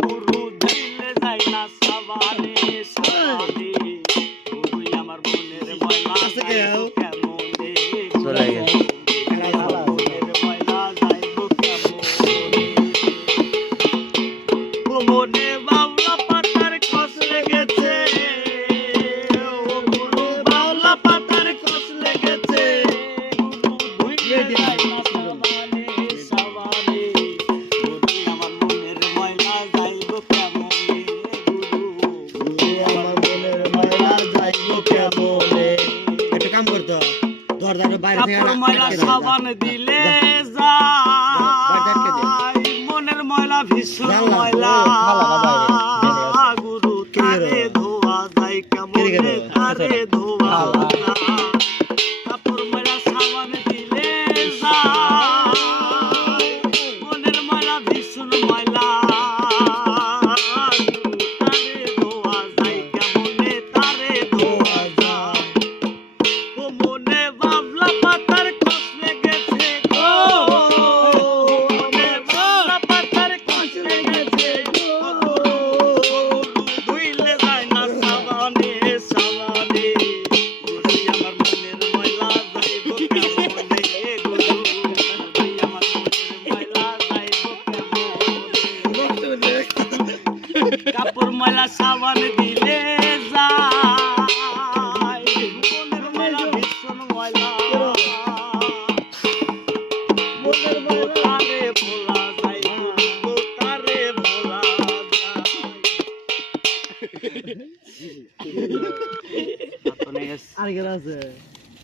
গুরু দিলে যায় না সাবানে সাবানে তুই আমার মনের ময়লা যাইবো কেমনে চলে গেছে মনের ময়লা যাইবো কেমনে ও মনে বাউলা পাতার খস লেগেছে ও গুরু বাউলা পাতার খস লেগেছে গুরু ধুইলে যায় না সাবানে সাবানে গুরু আমার মনের ময়লা যাইবো কেমনে গুরু আমার মনের ময়লা যাইবো কেমনে একটা কাম করতো দরজার বাইরে থেকে কাপড় ময়লা সাবান দিলে যায় মনের ময়লা ভীষণ ময়লা গুরু তারে ধোয়া যায় কেমনে তারে ধোয়া কাপড় ময়লা সাবান দিলে যায় মনের ময়লা ভীষণ ময়লা তারে ধোয়া যায় কেমনে তারে ধোয়া যায় ও মনে বাবলা পাতার খস লেগেছে গো মনে বাবলা পাতার খস লেগেছে গো ধুইলে যায় না সাবানে সাবানে গুরু আমার মনের ময়লা যাইবো কেমনে গুরু তুই আমার মনের ময়লা যাইবো কেমনে কাপড় ময়লা সাবান দিলে যায় মনের ময়লা ভীষণ ময়লা মনের ময়লা তারে ভোলা যায় গুরু তারে ভোলা যায় আর গেল আছে